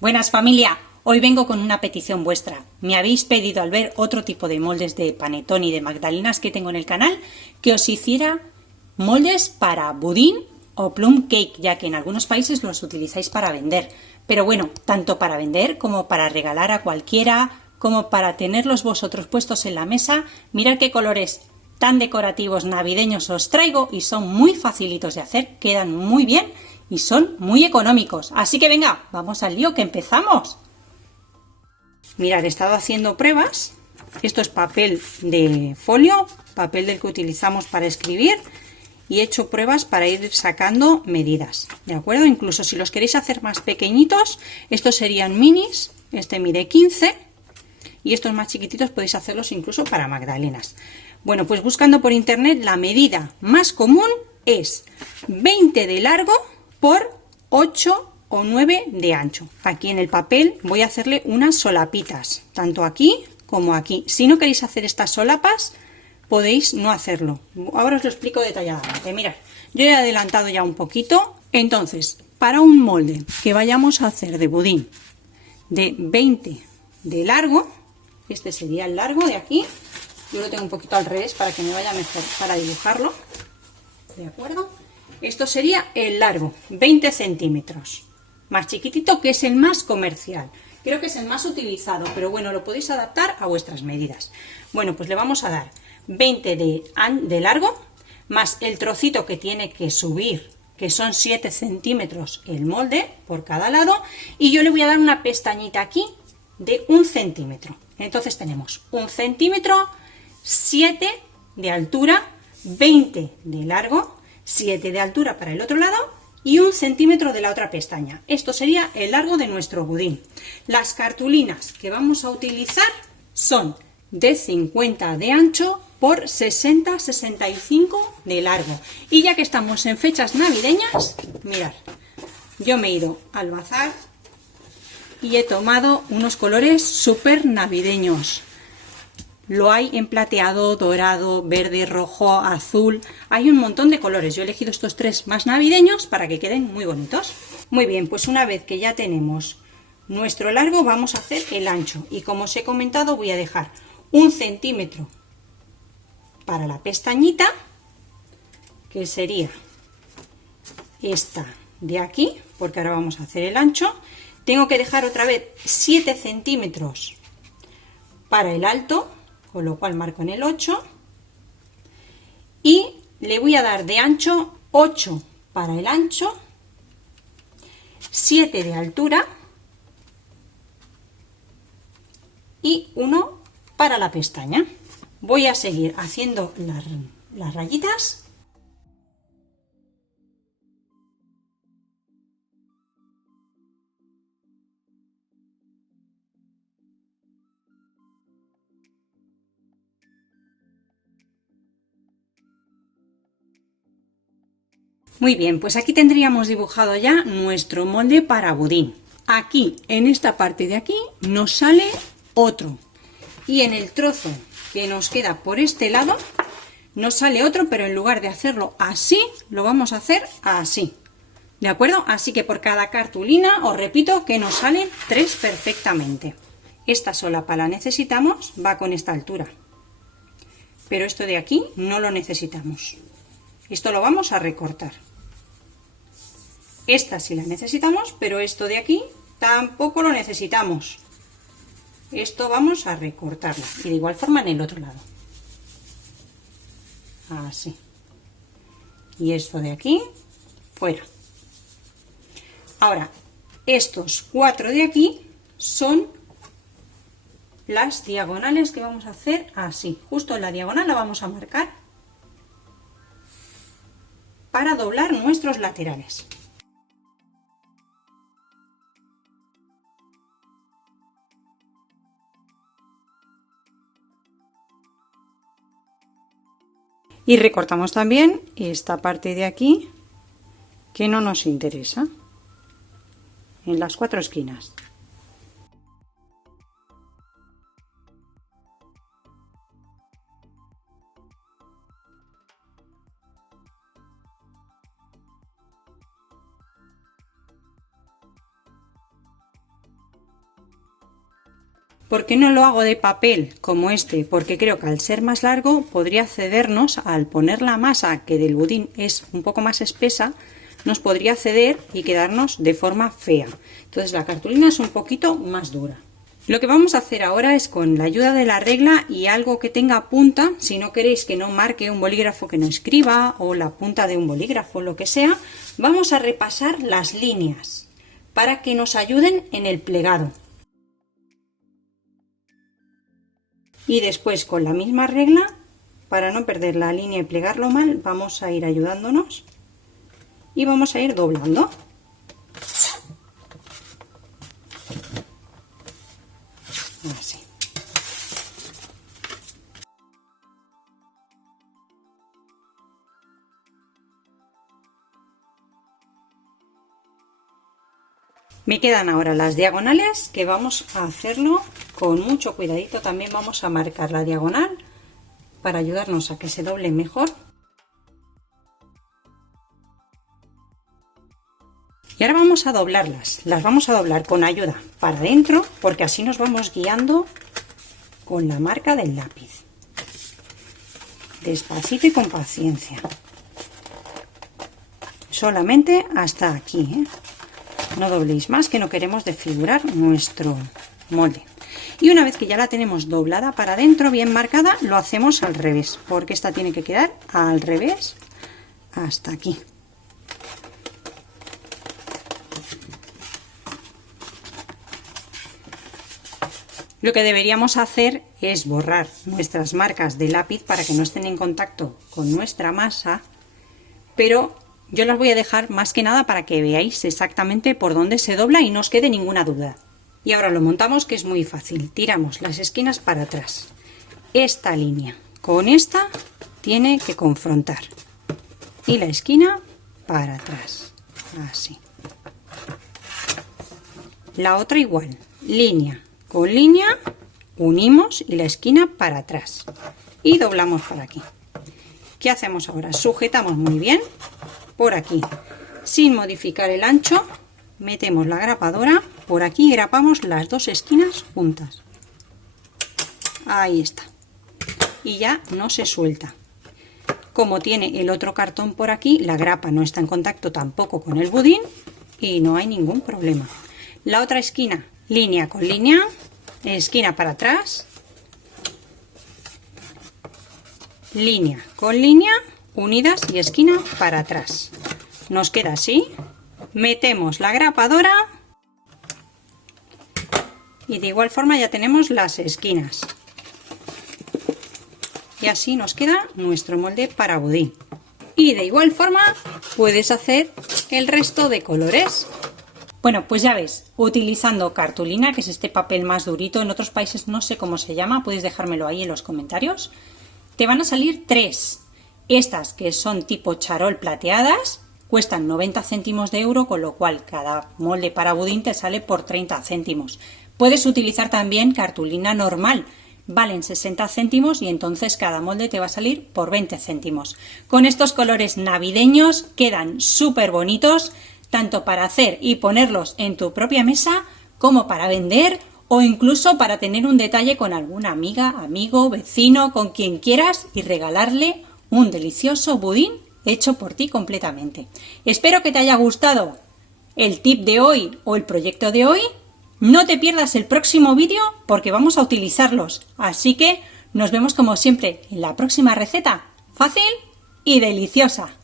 Buenas familia, hoy vengo con una petición vuestra. Me habéis pedido al ver otro tipo de moldes de panetón y de magdalenas que tengo en el canal que os hiciera moldes para budín o plum cake, ya que en algunos países los utilizáis para vender. Pero bueno, tanto para vender como para regalar a cualquiera, como para tenerlos vosotros puestos en la mesa, mirad qué colores tan decorativos navideños os traigo y son muy facilitos de hacer, quedan muy bien y son muy económicos. Así que venga, vamos al lío que empezamos. Mirad, he estado haciendo pruebas. Esto es papel de folio, papel del que utilizamos para escribir, y he hecho pruebas para ir sacando medidas, ¿de acuerdo? Incluso si los queréis hacer más pequeñitos, estos serían minis, este mide 15 y estos más chiquititos podéis hacerlos incluso para magdalenas. Bueno, pues buscando por internet, la medida más común es 20 de largo por 8 o 9 de ancho. Aquí en el papel voy a hacerle unas solapitas, tanto aquí como aquí. Si no queréis hacer estas solapas, podéis no hacerlo. Ahora os lo explico detalladamente. Mirad, yo he adelantado ya un poquito. Entonces, para un molde que vayamos a hacer de budín de 20 de largo, este sería el largo de aquí. Yo lo tengo un poquito al revés para que me vaya mejor para dibujarlo. ¿De acuerdo? Esto sería el largo, 20 centímetros. Más chiquitito, que es el más comercial. Creo que es el más utilizado, pero bueno, lo podéis adaptar a vuestras medidas. Bueno, pues le vamos a dar 20 de largo, más el trocito que tiene que subir, que son 7 centímetros el molde por cada lado, y yo le voy a dar una pestañita aquí de 1 centímetro. Entonces tenemos 1 centímetro, 7 de altura, 20 de largo, 7 de altura para el otro lado y 1 centímetro de la otra pestaña. Esto sería el largo de nuestro budín. Las cartulinas que vamos a utilizar son de 50 de ancho por 60-65 de largo. Y ya que estamos en fechas navideñas, mirad, yo me he ido al bazar y he tomado unos colores súper navideños. Lo hay en plateado, dorado, verde, rojo, azul. Hay un montón de colores. Yo he elegido estos tres más navideños para que queden muy bonitos. Muy bien, pues una vez que ya tenemos nuestro largo, vamos a hacer el ancho. Y como os he comentado, voy a dejar 1 centímetro para la pestañita, que sería esta de aquí, porque ahora vamos a hacer el ancho. Tengo que dejar otra vez 7 centímetros para el alto, con lo cual marco en el 8, y le voy a dar de ancho 8 para el ancho, 7 de altura y 1 para la pestaña. Voy a seguir haciendo las rayitas. Muy bien, pues aquí tendríamos dibujado ya nuestro molde para budín. Aquí, en esta parte de aquí, nos sale otro. Y en el trozo que nos queda por este lado, nos sale otro, pero en lugar de hacerlo así, lo vamos a hacer así. ¿De acuerdo? Así que por cada cartulina, os repito que nos salen 3 perfectamente. Esta solapa la necesitamos, va con esta altura. Pero esto de aquí no lo necesitamos. Esto lo vamos a recortar. Esta sí la necesitamos, pero esto de aquí tampoco lo necesitamos. Esto vamos a recortarlo. Y de igual forma en el otro lado. Así. Y esto de aquí, fuera. Ahora, estos 4 de aquí son las diagonales que vamos a hacer así. Justo en la diagonal la vamos a marcar para doblar nuestros laterales. Y recortamos también esta parte de aquí que no nos interesa, en las 4 esquinas. ¿Por qué no lo hago de papel como este? Porque creo que al ser más largo podría cedernos, al poner la masa que del budín es un poco más espesa, nos podría ceder y quedarnos de forma fea. Entonces la cartulina es un poquito más dura. Lo que vamos a hacer ahora es, con la ayuda de la regla y algo que tenga punta, si no queréis que no marque un bolígrafo que no escriba, o la punta de un bolígrafo, lo que sea, vamos a repasar las líneas para que nos ayuden en el plegado. Y después, con la misma regla, para no perder la línea y plegarlo mal, vamos a ir ayudándonos y vamos a ir doblando. Así. Me quedan ahora las diagonales, que vamos a hacerlo con mucho cuidadito. También vamos a marcar la diagonal para ayudarnos a que se doble mejor. Y ahora vamos a doblarlas. Las vamos a doblar con ayuda para adentro, porque así nos vamos guiando con la marca del lápiz. Despacito y con paciencia. Solamente hasta aquí, ¿eh? No dobléis más, que no queremos desfigurar nuestro molde. Y una vez que ya la tenemos doblada para adentro, bien marcada, lo hacemos al revés, porque esta tiene que quedar al revés hasta aquí. Lo que deberíamos hacer es borrar nuestras marcas de lápiz para que no estén en contacto con nuestra masa, pero yo las voy a dejar más que nada para que veáis exactamente por dónde se dobla y no os quede ninguna duda. Y ahora lo montamos, que es muy fácil. Tiramos las esquinas para atrás. Esta línea con esta tiene que confrontar. Y la esquina para atrás. Así. La otra igual. Línea con línea, unimos y la esquina para atrás. Y doblamos por aquí. ¿Qué hacemos ahora? Sujetamos muy bien por aquí. Sin modificar el ancho, metemos la grapadora por aquí y grapamos las dos esquinas juntas. Ahí está. Y ya no se suelta. Como tiene el otro cartón por aquí, la grapa no está en contacto tampoco con el budín y no hay ningún problema. La otra esquina, línea con línea, esquina para atrás, línea con línea, unidas y esquina para atrás. Nos queda así. Metemos la grapadora y de igual forma ya tenemos las esquinas. Y así nos queda nuestro molde para budín. Y de igual forma puedes hacer el resto de colores. Bueno, pues ya ves, utilizando cartulina, que es este papel más durito, en otros países no sé cómo se llama, puedes dejármelo ahí en los comentarios. Te van a salir tres. Estas, que son tipo charol plateadas, cuestan 90 céntimos de euro, con lo cual cada molde para budín te sale por 30 céntimos. Puedes utilizar también cartulina normal, valen 60 céntimos y entonces cada molde te va a salir por 20 céntimos. Con estos colores navideños quedan súper bonitos, tanto para hacer y ponerlos en tu propia mesa, como para vender o incluso para tener un detalle con alguna amiga, amigo, vecino, con quien quieras y regalarle un delicioso budín hecho por ti completamente. Espero que te haya gustado el tip de hoy o el proyecto de hoy. No te pierdas el próximo vídeo porque vamos a utilizarlos. Así que nos vemos como siempre en la próxima receta fácil y deliciosa.